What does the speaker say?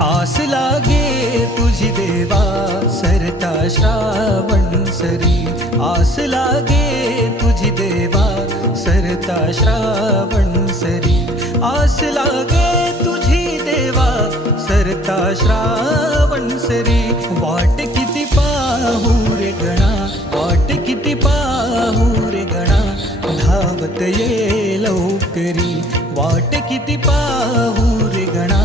आस लागे तुझी देवा सरता श्रावण सरी, आस लागे तुझी देवा सरता श्रावण सरी, आस लागे तुझी देवा सरता श्रावण सरी. वाट किती पाहू रे गणा, वाट किती पाहू रे गणा, धावत ये लवकरी. वाट किती पाहू रे गणा,